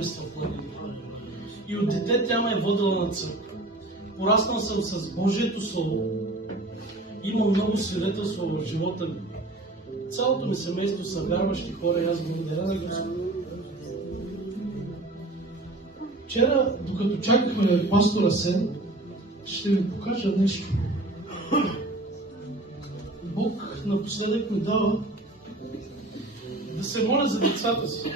места в Планина. И от дете тя ме е водила на църква. Пораснал съм с Божието Слово. Има много свидетелства в живота ми. Цялото ми семейство са вярващи хора и аз благодаря на Господа. Вчера, докато чакахме пастора Сен, ще ви покажа нещо. Бог напоследък ми дава да се моля за децата си.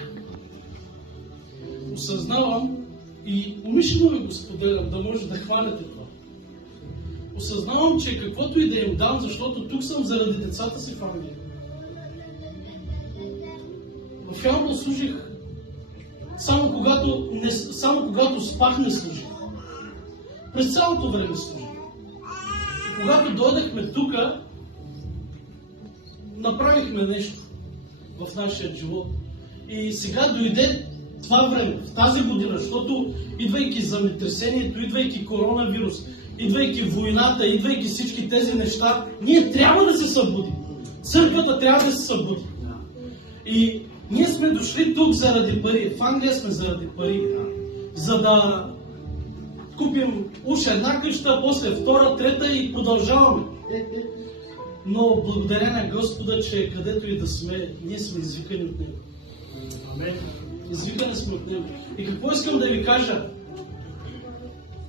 Осъзнавам и умишлено ви го споделям, да може да хванете това. Осъзнавам, че каквото и да им дам, защото тук съм заради децата си в Англия. В Ямбол служих само когато спах не служих. През цялото време служих. И когато дойдахме тук, направихме нещо в нашия живот. И сега дойде това време, в тази година, защото идвайки земетресението, идвайки коронавирус, идвайки войната, идвайки всички тези неща, ние трябва да се събудим. Църквата трябва да се събуди. И ние сме дошли тук заради пари. В Англия сме заради пари. За да купим уж една къща, после втора, трета и продължаваме. Но благодаря на Господа, че където и да сме, ние сме извикани от Него. Амен. Извикани сме от Него. И какво искам да ви кажа?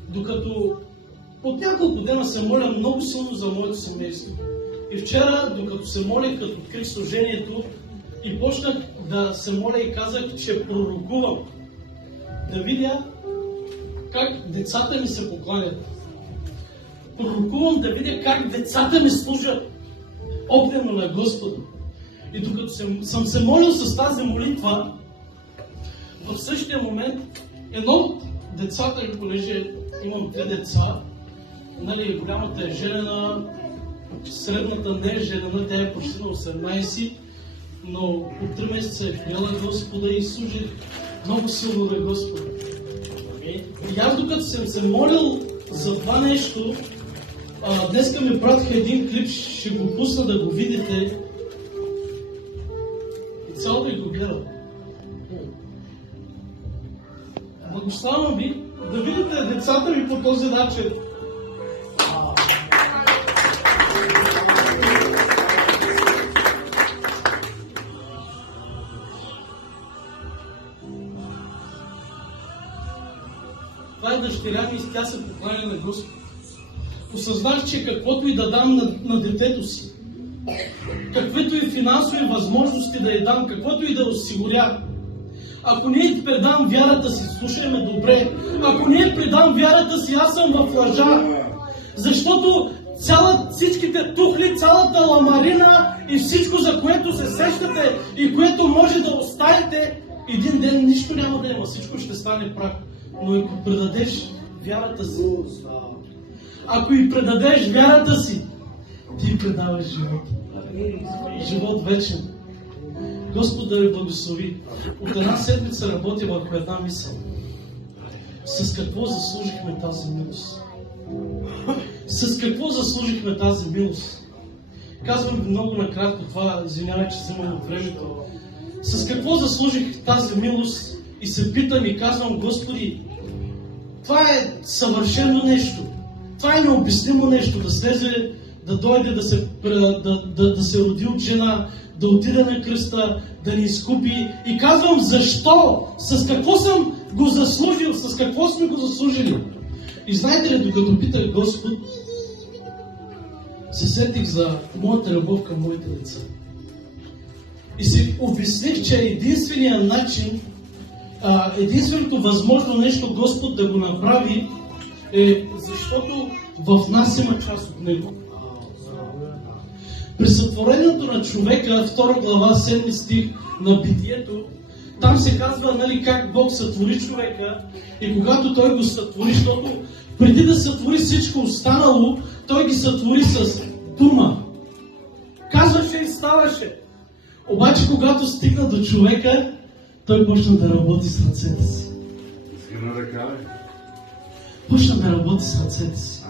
Докато от няколко дена се моля много силно за моето семейство. И вчера, докато се молих, като открих служението, и почнах да се моля и казах, че пророкувам. Да видя как децата ми се покланят. Пророкувам да видя как децата ми служат огнено на Господа. И докато съм се молил с тази молитва, в същия момент едно от децата, понеже имам 3 деца, нали, голямата е женена, средната не е женена, тя е почти на 18, но от 3 месеца е приела Господа и служих много силно на Господа. И аз докато съм се молил за това нещо, днеска ми пратиха един клип, ще го пусна да го видите. И цяло ви го гледам. Благославям ви да видите децата ми по този начин. Това е дъщеря ми и тя се покланя на Господ. Осъзнах, че каквото и да дам на детето си, каквито и финансови възможности да й дам, каквото и да осигуря, ако не й предам вярата си, слушай ме добре, ако не й предам вярата си, аз съм в лъжа. Защото всичките тухли, цялата ламарина и всичко, за което се сещате и което може да оставите, един ден нищо няма да има, всичко ще стане прах. Но ако предадеш вярата си, ако и предадеш вярата си, ти предаваш живот. Живот вечен. Господ да ви благослови. От една седмица работя върху една мисъл. С какво заслужихме тази милост? С какво заслужихме тази милост? Казвам ви много накратко това, извинявай, че взимам от времето. С какво заслужих тази милост? И се питам и казвам, Господи, това е съвършено нещо. Това е необяснимо нещо, да слезе, да дойде, да се роди от жена, да отиде на кръста, да ни изкупи. И казвам, защо? С какво съм го заслужил? С какво сме го заслужили? И знаете ли, докато питах Господ, се сетих за моята любов към моите деца. И си обясних, че единственият начин, единственото възможно нещо Господ да го направи е защото в нас има част от Него. При сътворението на човека, 2 глава, 7 стих на Битието, там се казва, нали, как Бог сътвори човека и когато Той го сътвори, защото преди да сътвори всичко останало, Той ги сътвори с дума. Казваше и ставаше. Обаче, когато стигна до човека, той почна да работи с ръцете си. Почна да работи с ръцете си.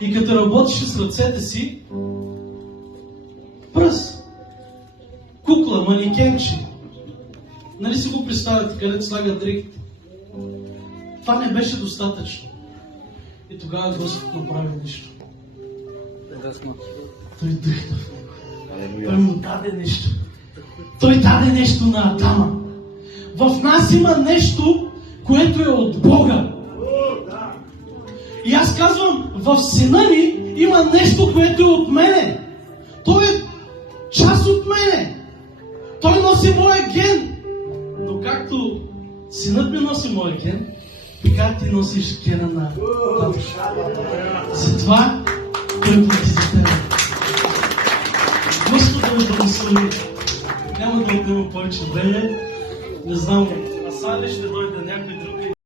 И като работеше с ръцете си, пръст, кукла, манекенче, Нали си го представяте, където слагат дрехите? Това не беше достатъчно. И тогава Господ направи нещо. Той дръхна в него. Той му даде нещо. Той даде нещо на Адама. В нас има нещо, което е от Бога. И аз казвам, в сина ми има нещо, което е от мене. Той е част от мене. Той носи моя ген. Но както синът ми носи моя ген, така ти носиш гена на татко. Затова той плати за теб. Господ да ме благослови. Няма да отнема повече време. Не знам, а сега ли ще дойде някой друг?